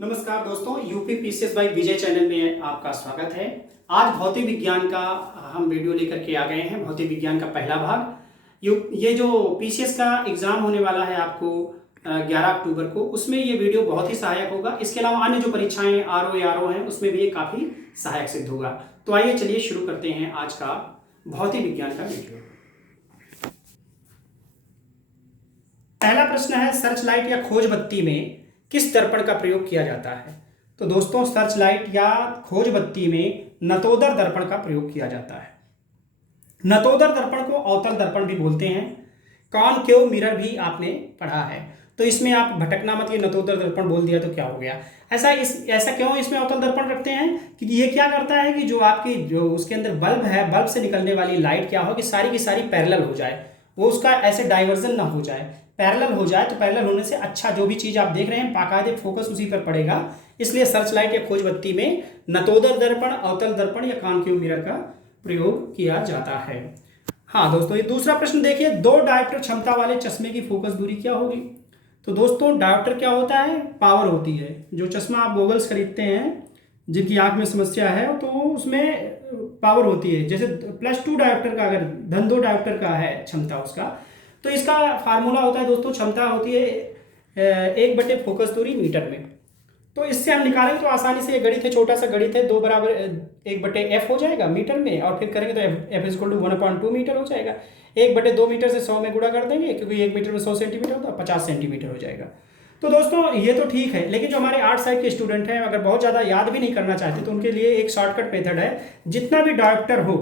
नमस्कार दोस्तों, UP PCS bye विजय channel में आपका स्वागत है। आज भौतिक विज्ञान का हम वीडियो लेकर के आ गए हैं। भौतिक विज्ञान का पहला भाग। ये जो पीसीएस का एग्जाम होने वाला है आपको 11 अक्टूबर को, उसमें ये वीडियो बहुत ही सहायक होगा। इसके अलावा अन्य जो परीक्षाएं आरओ हैं उसमें भी ये काफ़ी सहायक सिद्ध होगा। तो आइए चलिए शुरू करते हैं आज का भौतिक विज्ञान का वीडियो। पहला प्रश्न है, सर्च लाइट या खोज बत्ती में किस दर्पण का प्रयोग किया जाता है? तो दोस्तों, सर्च लाइट या खोज बत्ती में नतोदर दर्पण का प्रयोग किया जाता है। नतोदर दर्पण को अवतल दर्पण भी बोलते हैं। कॉनकेव मिरर भी आपने पढ़ा है। तो इसमें आप भटकना मत, ये नतोदर दर्पण बोल दिया तो क्या हो गया। ऐसा क्यों इसमें अवतल दर्पण रखते हैं? क्योंकि ये क्या करता है कि जो उसके अंदर बल्ब है, बल्ब से निकलने वाली लाइट क्या हो कि सारी की सारी पैरेलल हो जाए, वो उसका ऐसे डाइवर्जन ना हो जाए, पैरेलल हो जाए। तो पैरेलल होने से अच्छा जो भी चीज आप देख रहे हैं बाकायदे फोकस उसी पर पड़ेगा। इसलिए सर्च लाइट या खोज बत्ती में नतोदर दर्पण, अवतल दर्पण या कॉनकेव मिरर का प्रयोग किया जाता है। हाँ दोस्तों, ये दूसरा प्रश्न देखिए, 2 डायोप्टर क्षमता वाले चश्मे की फोकस दूरी क्या होगी? तो दोस्तों, डायोप्टर क्या होता है? पावर होती है। जो चश्मा आप गॉगल्स खरीदते हैं, जिनकी आंख में समस्या है, तो उसमें पावर होती है। जैसे +2 डायोप्टर का, अगर धन 2 डायोप्टर का है क्षमता उसका, तो इसका फार्मूला होता है दोस्तों, क्षमता होती है 1/, फोकस दूरी मीटर में। तो इससे हम निकालेंगे तो आसानी से, ये गणित है, छोटा सा गणित है, 2 बराबर 1/f हो जाएगा मीटर में, और फिर करेंगे तो f = 1/2 मीटर हो जाएगा। 1/2 मीटर से 100 में गुणा कर देंगे, क्योंकि 1 मीटर में 100 सेंटीमीटर होता है, 50 सेंटीमीटर हो जाएगा। तो दोस्तों, ये तो ठीक है, लेकिन जो हमारे आर्ट साइड के स्टूडेंट हैं, अगर बहुत ज़्यादा याद भी नहीं करना चाहते, तो उनके लिए एक शॉर्टकट मेथड है। जितना भी डायोप्टर हो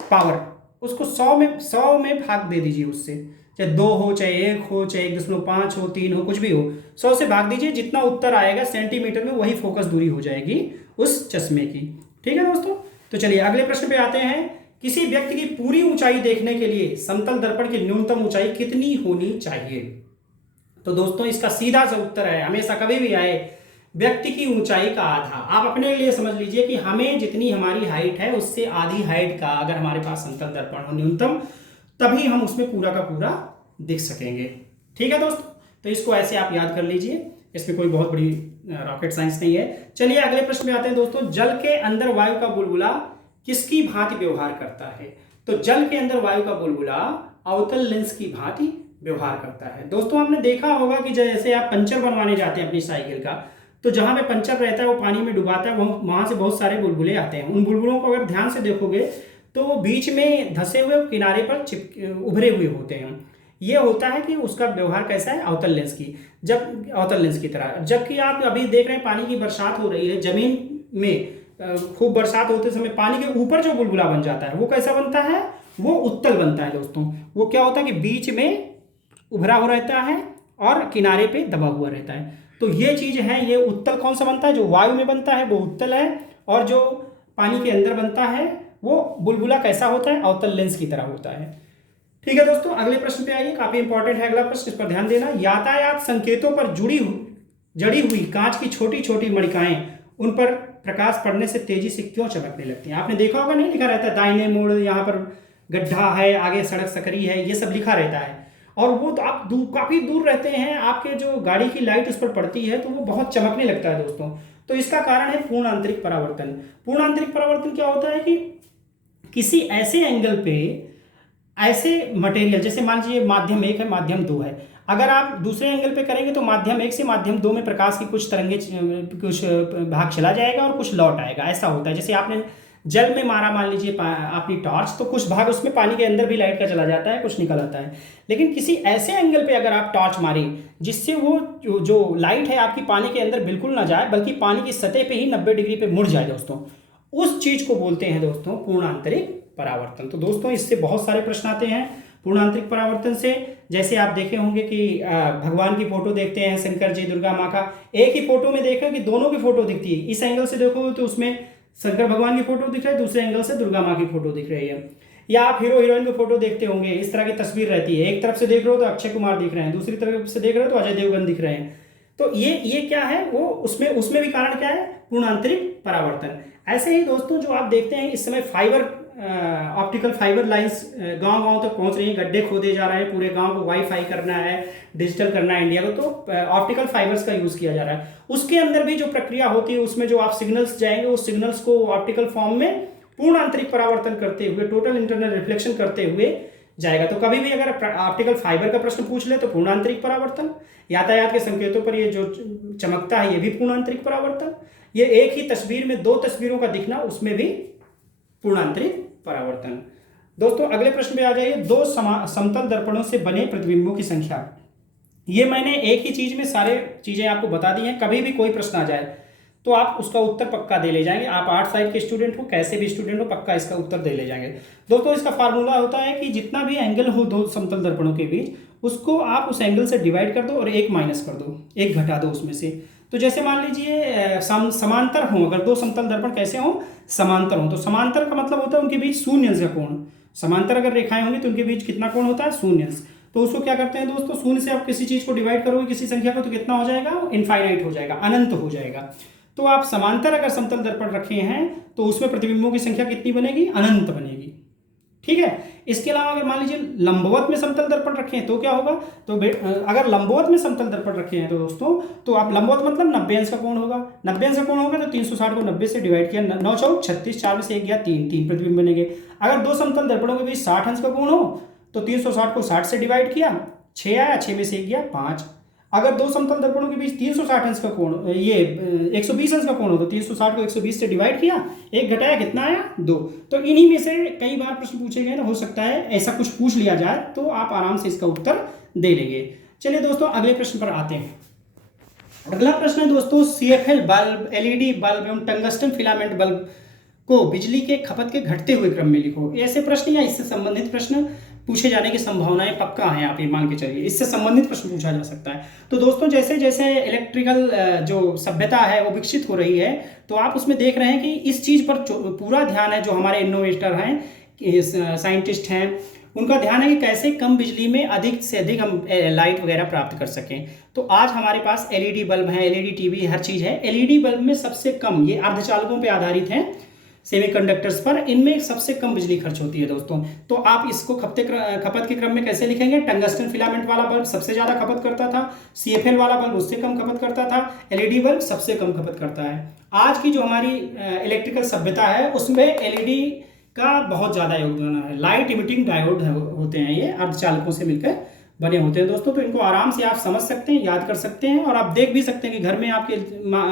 पावर, उसको 100 में भाग दे दीजिए उससे। चाहे 2 हो, चाहे 1 हो, चाहे 1.5 हो, 3 हो, कुछ भी हो, 100 से भाग दीजिए। जितना उत्तर आएगा सेंटीमीटर में, वही फोकस दूरी हो जाएगी उस चश्मे की। ठीक है दोस्तों, तो चलिए अगले प्रश्न पे आते हैं। किसी व्यक्ति की पूरी ऊंचाई देखने के लिए समतल दर्पण की न्यूनतम ऊंचाई कितनी होनी चाहिए? तो दोस्तों, इसका सीधा सा उत्तर है, हमेशा कभी भी आए, व्यक्ति की ऊंचाई का आधा। आप अपने लिए समझ लीजिए कि हमें जितनी हमारी हाइट है उससे आधी हाइट का अगर हमारे पास समतल दर्पण हो न्यूनतम, तभी हम उसमें पूरा का पूरा दिख सकेंगे। ठीक है दोस्तों, तो इसको ऐसे आप याद कर लीजिए, इसमें कोई बहुत बड़ी रॉकेट साइंस नहीं है। चलिए अगले प्रश्न में आते हैं दोस्तों। जल के अंदर वायु का बुलबुला किसकी भांति व्यवहार करता है? तो जल के अंदर वायु का बुलबुला अवतल लेंस की भांति व्यवहार करता है। दोस्तों, आपने देखा होगा कि जैसे आप पंचर बनवाने जाते हैं अपनी साइकिल का, तो जहां पे पंचर रहता है वो पानी में डुबाता है, वहां से बहुत सारे बुलबुले आते हैं। उन बुलबुलों को अगर ध्यान से देखोगे तो वो बीच में धंसे हुए, किनारे पर उभरे हुए होते हैं। ये होता है कि उसका व्यवहार कैसा है, अवतल लेंस की तरह। जबकि आप अभी देख रहे हैं पानी की बरसात हो रही है, जमीन में खूब बरसात होते समय पानी के ऊपर जो बुलबुला बन जाता है वो कैसा बनता है? वो उत्तल बनता है दोस्तों। वो क्या होता है कि बीच में उभरा हुआ रहता है और किनारे पे दबा हुआ रहता है। तो ये चीज है, ये उत्तल कौन सा बनता है? जो वायु में बनता है वो उत्तल है, और जो पानी के अंदर बनता है वो बुलबुला कैसा होता है? अवतल लेंस की तरह होता है। ठीक है दोस्तों, अगले प्रश्न पे आइए, काफी इंपॉर्टेंट है अगला प्रश्न, इस पर ध्यान देना। यातायात संकेतों पर जड़ी हुई कांच की छोटी छोटी मणिकाएं, उन पर प्रकाश पड़ने से तेजी से क्यों चमकने लगती हैं? आपने देखा होगा, नहीं लिखा रहता है दाहिने मोड़, यहाँ पर गड्ढा है, आगे सड़क सकरी है, ये सब लिखा रहता है। और वो तो आप काफी दूर रहते हैं, आपके जो गाड़ी की लाइट उस पर पड़ती है तो वो बहुत चमकने लगता है दोस्तों। तो इसका कारण है पूर्ण आंतरिक परावर्तन। पूर्ण आंतरिक परावर्तन क्या होता है कि किसी ऐसे एंगल पे ऐसे मटेरियल, जैसे मान लीजिए माध्यम 1 है, माध्यम 2 है, अगर आप दूसरे एंगल पे करेंगे तो माध्यम 1 से माध्यम 2 में प्रकाश की कुछ तरंगे, कुछ भाग चला जाएगा और कुछ लौट आएगा। ऐसा होता है। जैसे आपने जल में मारा मान लीजिए अपनी टॉर्च, तो कुछ भाग उसमें पानी के अंदर भी लाइट का चला जाता है, कुछ निकल आता है। लेकिन किसी ऐसे एंगल पे अगर आप टॉर्च मारें जिससे वो जो लाइट है आपकी पानी के अंदर बिल्कुल ना जाए, बल्कि पानी की सतह पे ही 90 डिग्री पे मुड़ जाए दोस्तों, उस चीज को बोलते हैं दोस्तों पूर्ण आंतरिक परावर्तन। तो दोस्तों, इससे बहुत सारे प्रश्न आते हैं पूर्ण आंतरिक परावर्तन से। जैसे आप देखे होंगे कि भगवान की फोटो देखते हैं, शंकर जी, दुर्गा माँ का, एक ही फोटो में देखें कि दोनों की फोटो दिखती है। इस एंगल से देखोगे तो उसमें शंकर भगवान की फोटो दिख रही है, दूसरे एंगल से दुर्गा माँ की फोटो दिख रही है। या आप हीरो हीरोइन की फोटो देखते होंगे, इस तरह की तस्वीर रहती है, एक तरफ से देख रहे हो तो अक्षय कुमार दिख रहे हैं, दूसरी तरफ से देख रहे हो तो अजय देवगन दिख रहे हैं। तो ये क्या है, वो उसमें भी कारण क्या है? पूर्ण आंतरिक परावर्तन। ऐसे ही दोस्तों, जो आप देखते हैं इस समय फाइबर ऑप्टिकल फाइबर लाइंस गांव गांव तक पहुंच रही हैं, गड्ढे खोदे जा रहे हैं, पूरे गांव को वाईफाई करना है, डिजिटल करना है इंडिया को, तो ऑप्टिकल फाइबर्स का यूज़ किया जा रहा है। उसके अंदर भी जो प्रक्रिया होती है उसमें जो आप सिग्नल्स जाएंगे उस सिग्नल्स को ऑप्टिकल फॉर्म में पूर्ण आंतरिक परावर्तन करते हुए, टोटल इंटरनल रिफ्लेक्शन करते हुए जाएगा। तो कभी भी अगर ऑप्टिकल फाइबर का प्रश्न पूछ ले तो पूर्ण आंतरिक परावर्तन, यातायात के संकेतों पर ये जो चमकता है ये भी पूर्ण आंतरिक परावर्तन, ये एक ही तस्वीर में दो तस्वीरों का दिखना उसमें भी पूर्ण आंतरिक परावर्तन। दोस्तों अगले प्रश्न पे आ जाइए, दो समतल दर्पणों से बने प्रतिबिंबों की संख्या। ये मैंने एक ही चीज में सारे चीजें आपको बता दी हैं, कभी भी कोई प्रश्न आ जाए तो आप उसका उत्तर पक्का दे ले जाएंगे। आप आर्ट साइड के स्टूडेंट हो, कैसे भी स्टूडेंट हो, पक्का इसका उत्तर दे ले जाएंगे। दोस्तों इसका फार्मूला होता है कि जितना भी एंगल हो दो समतल दर्पणों के बीच, उसको आप उस एंगल से डिवाइड कर दो और एक माइनस कर दो, एक घटा दो उसमें से। तो जैसे मान लीजिए समांतर हो, अगर दो समतल दर्पण कैसे हो, समांतर हो, तो समांतर का मतलब होता है उनके बीच शून्य अंश का कोण। समांतर अगर रेखाएं होंगी तो उनके बीच कितना कोण होता है, शून्य अंश। तो उसको क्या करते हैं दोस्तों, शून्य से आप किसी चीज को डिवाइड करोगे किसी संख्या को तो कितना हो जाएगा, इनफाइनाइट हो जाएगा, अनंत हो जाएगा। तो आप समांतर अगर समतल दर्पण रखे हैं तो उसमें प्रतिबिंबों की संख्या कितनी बनेगी, अनंत बनेगी। ठीक है। इसके अलावा अगर मान लीजिए लंबवत में समतल दर्पण रखे हैं तो क्या होगा, तो अगर लंबवत में समतल दर्पण रखे हैं तो दोस्तों, तो आप लंबवत मतलब 90 अंश का कोण होगा, 90 अंश का कोण होगा तो 360 को 90 से डिवाइड किया, 9 चौक 36, 4 में से 1 गया 3, 3 प्रतिबिंब बनेंगे। अगर दो समतल दर्पणों के बीच 60 अंश का कोण हो तो 360 को 60 से डिवाइड किया, 6 आया, 6 में से 1 गया 5। अगर दो समतल दर्पणों के बीच 360 अंश का कोण, ये 120 अंश का कोण हो तो 360 को 120 से डिवाइड किया, एक घटाया, कितना आया, 2। तो इन्हीं में से कई बार प्रश्न पूछे गए, हो सकता है ऐसा कुछ पूछ लिया जाए तो आप आराम से इसका उत्तर दे लेंगे। चलिए दोस्तों अगले प्रश्न पर आते हैं। अगला प्रश्न है दोस्तों, CFL बल्ब, LED बल्ब एवं टंगस्टन फिलामेंट बल्ब को बिजली के खपत के घटते हुए क्रम में लिखो। ऐसे प्रश्न या इससे संबंधित प्रश्न पूछे जाने की संभावनाएं पक्का है, आप ये मान के चलिए, इससे संबंधित प्रश्न पूछा जा सकता है। तो दोस्तों जैसे जैसे इलेक्ट्रिकल जो सभ्यता है वो विकसित हो रही है, तो आप उसमें देख रहे हैं कि इस चीज़ पर पूरा ध्यान है, जो हमारे इनोवेटर हैं, साइंटिस्ट हैं, उनका ध्यान है कि कैसे कम बिजली में अधिक से अधिक हम लाइट वगैरह प्राप्त कर सकें। तो आज हमारे पास LED बल्ब है, LED टीवी, हर चीज़ है। LED बल्ब में सबसे कम, ये अर्धचालकों पर आधारित है, सेमीकंडक्टर्स पर, इनमें सबसे कम बिजली खर्च होती है दोस्तों। तो आप इसको खपत के क्रम में कैसे लिखेंगे, टंगस्टन फिलामेंट वाला बल्ब सबसे ज़्यादा खपत करता था, CFL वाला बल्ब उससे कम खपत करता था, LED बल्ब सबसे कम खपत करता है। आज की जो हमारी इलेक्ट्रिकल सभ्यता है उसमें LED का बहुत ज़्यादा योगदान है। लाइट इमिटिंग डायोड होते हैं, ये अर्धचालकों से मिलकर बने होते हैं दोस्तों। तो इनको आराम से आप समझ सकते हैं, याद कर सकते हैं, और आप देख भी सकते हैं कि घर में आपके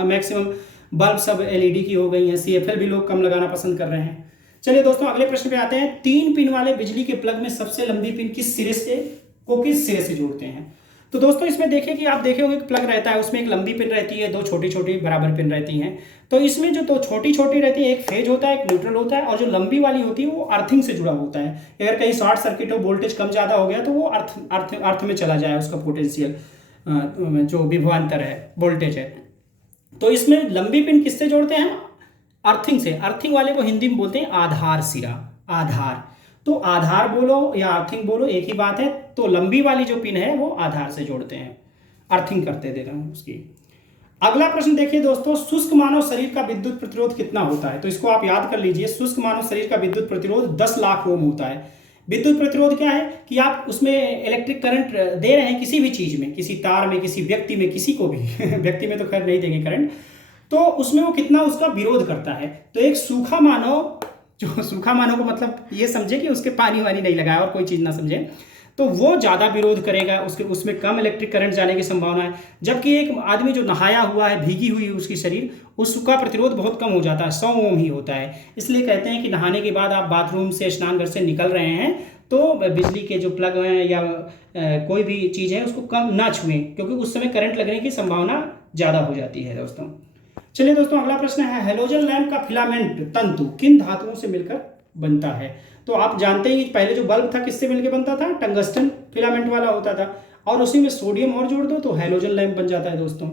मैक्सिमम बल्ब सब LED की हो गई हैं। CFL भी लोग कम लगाना पसंद कर रहे हैं। चलिए दोस्तों अगले प्रश्न पे आते हैं। 3 पिन वाले बिजली के प्लग में सबसे लंबी पिन किस सिरे से जोड़ते हैं। तो दोस्तों इसमें देखिए कि आप देखे होंगे कि प्लग रहता है, उसमें एक लंबी पिन रहती है, 2 छोटी छोटी बराबर पिन रहती हैं। तो इसमें जो 2 छोटी छोटी रहती है, एक फेज होता है, एक न्यूट्रल होता है, और जो लंबी वाली होती है वो अर्थिंग से जुड़ा होता है। अगर कहीं शॉर्ट सर्किट हो, वोल्टेज कम ज़्यादा हो गया तो वो अर्थ में चला जाए, उसका पोटेंशियल जो विभवांतर है, वोल्टेज है। तो इसमें लंबी पिन किससे जोड़ते हैं, अर्थिंग से। अर्थिंग वाले को हिंदी में बोलते हैं आधार सिरा, आधार। तो आधार बोलो या अर्थिंग बोलो एक ही बात है। तो लंबी वाली जो पिन है वो आधार से जोड़ते हैं, अर्थिंग करते दे रहे हैं उसकी। अगला प्रश्न देखिए दोस्तों, शुष्क मानव शरीर का विद्युत प्रतिरोध कितना होता है। तो इसको आप याद कर लीजिए, शुष्क मानव शरीर का विद्युत प्रतिरोध 10 लाख ओम होता है। विद्युत प्रतिरोध क्या है कि आप उसमें इलेक्ट्रिक करंट दे रहे हैं किसी भी चीज में, किसी तार में, किसी व्यक्ति में, किसी को भी व्यक्ति में तो खैर नहीं देंगे करंट, तो उसमें वो कितना उसका विरोध करता है। तो एक सूखा मानव, जो सूखा मानव को मतलब ये समझे कि उसके पानी वानी नहीं लगाया और कोई चीज ना समझे, तो वो ज़्यादा विरोध करेगा, उसमें कम इलेक्ट्रिक करंट जाने की संभावना है। जबकि एक आदमी जो नहाया हुआ है, भीगी हुई उसकी शरीर, उसका प्रतिरोध बहुत कम हो जाता है, 100 ओम ही होता है। इसलिए कहते हैं कि नहाने के बाद आप बाथरूम से, स्नान घर से निकल रहे हैं तो बिजली के जो प्लग हैं या कोई भी चीज़ है उसको कम ना छुएं, क्योंकि उस समय करंट लगने की संभावना ज़्यादा हो जाती है दोस्तों। चलिए दोस्तों अगला प्रश्न है, हेलोजन लैंप का फिलामेंट तंतु किन धातुओं से मिलकर बनता है। तो आप जानते हैं कि पहले जो बल्ब था किससे मिलकर बनता था, टंगस्टन फिलामेंट वाला होता था, और उसी में सोडियम और जोड़ दो तो हेलोजन लैंप बन जाता है दोस्तों।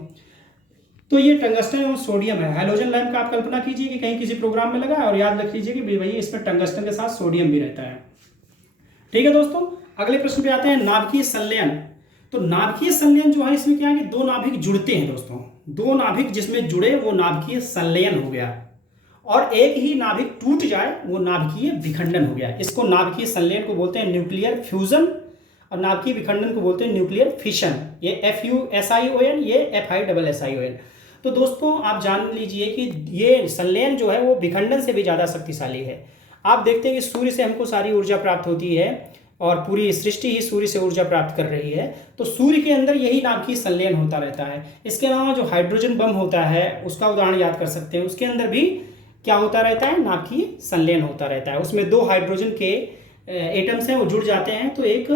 तो ये टंगस्टन और सोडियम है। हेलोजन लैंप का आप कल्पना कीजिए कि कहीं किसी प्रोग्राम में लगा है, और याद रख लीजिए कि भाई इसमें टंगस्टन के साथ सोडियम भी रहता है। ठीक है दोस्तों, अगले प्रश्न पे आते हैं, नाभिकीय संलयन। तो नाभिकीय संलयन जो है, इसमें क्या है कि 2 नाभिक जुड़ते हैं दोस्तों, 2 नाभिक जिसमें जुड़े वो नाभिकीय संलयन हो गया। और एक ही नाभिक टूट जाए वो नाभिकीय विखंडन हो गया। इसको नाभिकीय संलयन को बोलते हैं न्यूक्लियर फ्यूजन और नाभिकीय विखंडन को बोलते हैं न्यूक्लियर फिशन। ये FUSION, ये FISSION। तो दोस्तों आप जान लीजिए कि ये संलयन जो है वो विखंडन से भी ज़्यादा शक्तिशाली है। आप देखते हैं कि सूर्य से हमको सारी ऊर्जा प्राप्त होती है और पूरी सृष्टि ही सूर्य से ऊर्जा प्राप्त कर रही है, तो सूर्य के अंदर यही नाभिकीय संलयन होता रहता है। इसके अलावा जो हाइड्रोजन बम होता है उसका उदाहरण याद कर सकते हैं, उसके अंदर भी क्या होता रहता है, नाभिकीय संलयन होता रहता है। उसमें 2 हाइड्रोजन के एटम्स हैं वो जुड़ जाते हैं तो एक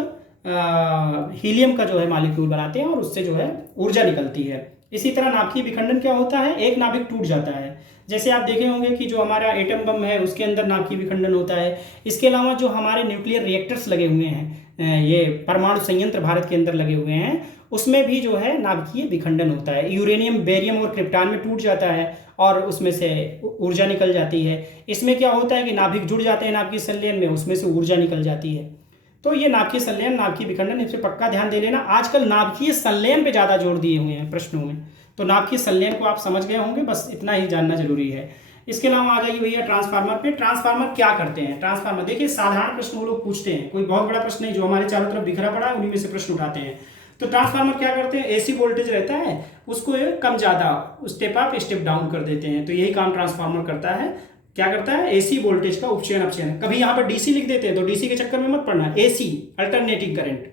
हीलियम का जो है मॉलिक्यूल बनाते हैं और उससे जो है ऊर्जा निकलती है। इसी तरह नाभिकीय विखंडन क्या होता है, एक नाभिक टूट जाता है। जैसे आप देखे होंगे कि जो हमारा एटम बम है उसके अंदर नाभिकीय विखंडन होता है। इसके अलावा जो हमारे न्यूक्लियर रिएक्टर्स लगे हुए हैं, ये परमाणु संयंत्र भारत के अंदर लगे हुए हैं, उसमें भी जो है नाभिकीय विखंडन होता है। यूरेनियम, बेरियम और क्रिप्टॉन में टूट जाता है और उसमें से ऊर्जा निकल जाती है। इसमें क्या होता है कि नाभिक जुड़ जाते हैं नाभिकीय संलयन में, उसमें से ऊर्जा निकल जाती है। तो ये नाभिकीय संलयन, नाभिकीय विखंडन, इस पर पक्का ध्यान दे लेना। आजकल नाभिकीय संलयन पे ज़्यादा जोर दिए हुए हैं प्रश्नों में, तो नाभिकीय संलयन को आप समझ गए होंगे, बस इतना ही जानना जरूरी है। इसके अलावा आ जाइए भैया ट्रांसफार्मर पे। ट्रांसफार्मर क्या करते हैं? ट्रांसफार्मर देखिए साधारण प्रश्न वो लोग पूछते हैं, कोई बहुत बड़ा प्रश्न नहीं, जो हमारे चारों तरफ बिखरा पड़ा है उन्हीं में से प्रश्न उठाते हैं। तो ट्रांसफार्मर क्या करते हैं, AC वोल्टेज रहता है उसको कम ज़्यादा स्टेप अप स्टेप डाउन कर देते हैं। तो यही काम ट्रांसफार्मर करता है। क्या करता है, AC वोल्टेज का उपचयन अपचयन। कभी यहाँ पर DC लिख देते हैं तो DC के चक्कर में मत पड़ना। AC alternating current.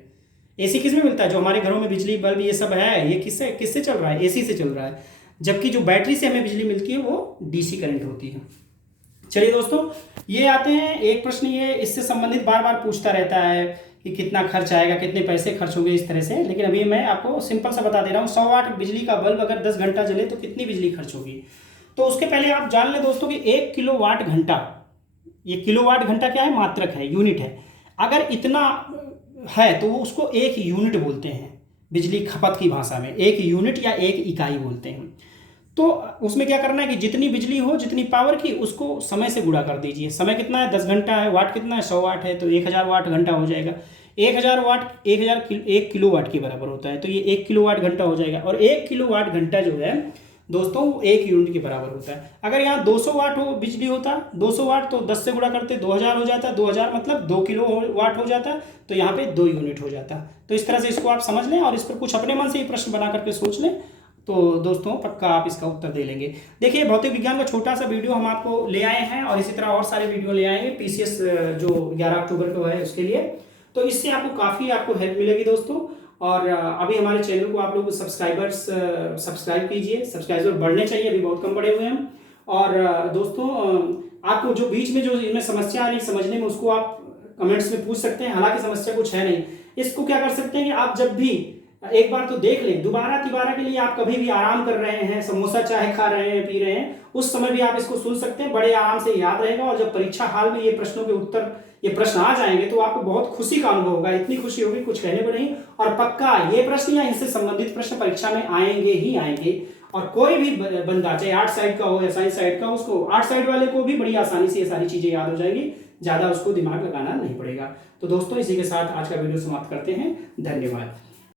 AC किस में मिलता है, जो हमारे घरों में बिजली बल्ब ये सब है, ये किससे चल रहा है, AC से चल रहा है। जबकि जो बैटरी से हमें बिजली मिलती है वो DC करंट होती है। चलिए दोस्तों, ये आते हैं एक प्रश्न, ये इससे संबंधित बार बार पूछता रहता है कि कितना खर्च आएगा, कितने पैसे खर्च होंगे, इस तरह से। लेकिन अभी मैं आपको सिंपल सा बता दे रहा हूँ, 100 वाट बिजली का बल्ब अगर 10 घंटा जले तो कितनी बिजली खर्च होगी। तो उसके पहले आप जान लें दोस्तों कि 1 किलोवाट घंटा, ये किलोवाट घंटा क्या है, मात्रक है, यूनिट है। अगर इतना है तो उसको 1 यूनिट बोलते हैं बिजली खपत की भाषा में। 1 यूनिट या 1 इकाई बोलते हैं। तो उसमें क्या करना है कि जितनी बिजली हो, जितनी पावर की, उसको समय से गुणा कर दीजिए। समय कितना है, 10 घंटा है, वाट कितना है, 100 वाट है, तो 1000 वाट घंटा हो जाएगा। 1000 वाट 1 किलोवाट के बराबर होता है, तो ये 1 किलोवाट घंटा हो जाएगा। और 1 किलोवाट घंटा जो है दोस्तों वो 1 यूनिट के बराबर होता है। अगर यहाँ 200 वाट हो बिजली होता, 200 वाट तो 10 से गुणा करते 2000 हो जाता, 2000 मतलब 2 किलो वाट हो जाता, तो यहाँ पे 2 यूनिट हो जाता। तो इस तरह से इसको आप समझ लें और इस पर कुछ अपने मन से ही प्रश्न बना करके सोच लें, तो दोस्तों पक्का आप इसका उत्तर दे लेंगे। देखिए भौतिक विज्ञान का छोटा सा वीडियो हम आपको ले आए हैं और इसी तरह और सारे वीडियो ले आएंगे PCS जो 11 अक्टूबर को है उसके लिए। तो इससे आपको काफ़ी हेल्प मिलेगी दोस्तों। और अभी हमारे चैनल को आप लोग सब्सक्राइब कीजिए, सब्सक्राइबर बढ़ने चाहिए, अभी बहुत कम बढ़े हुए हैं। और दोस्तों आपको जो बीच में जो इनमें समस्या आ रही समझने में, उसको आप कमेंट्स में पूछ सकते हैं। हालांकि समस्या कुछ है नहीं, इसको क्या कर सकते हैं कि आप जब भी एक बार तो देख लें, दोबारा तिबारा के लिए आप कभी भी आराम कर रहे हैं, समोसा चाय खा रहे हैं, पी रहे हैं, उस समय भी आप इसको सुन सकते हैं, बड़े आराम से याद रहेगा। और जब परीक्षा हाल में ये प्रश्नों के उत्तर, ये प्रश्न आ जाएंगे तो आपको बहुत खुशी का अनुभव होगा। इतनी खुशी होगी कुछ कहने को नहीं। और पक्का ये प्रश्न या इनसे संबंधित प्रश्न परीक्षा में आएंगे ही आएंगे। और कोई भी बंदा चाहे आर्ट साइड का हो या साइंस साइड का, उसको आर्ट साइड वाले को भी बड़ी आसानी से ये सारी चीजें याद हो जाएगी, ज्यादा उसको दिमाग लगाना नहीं पड़ेगा। तो दोस्तों इसी के साथ आज का वीडियो समाप्त करते हैं। धन्यवाद।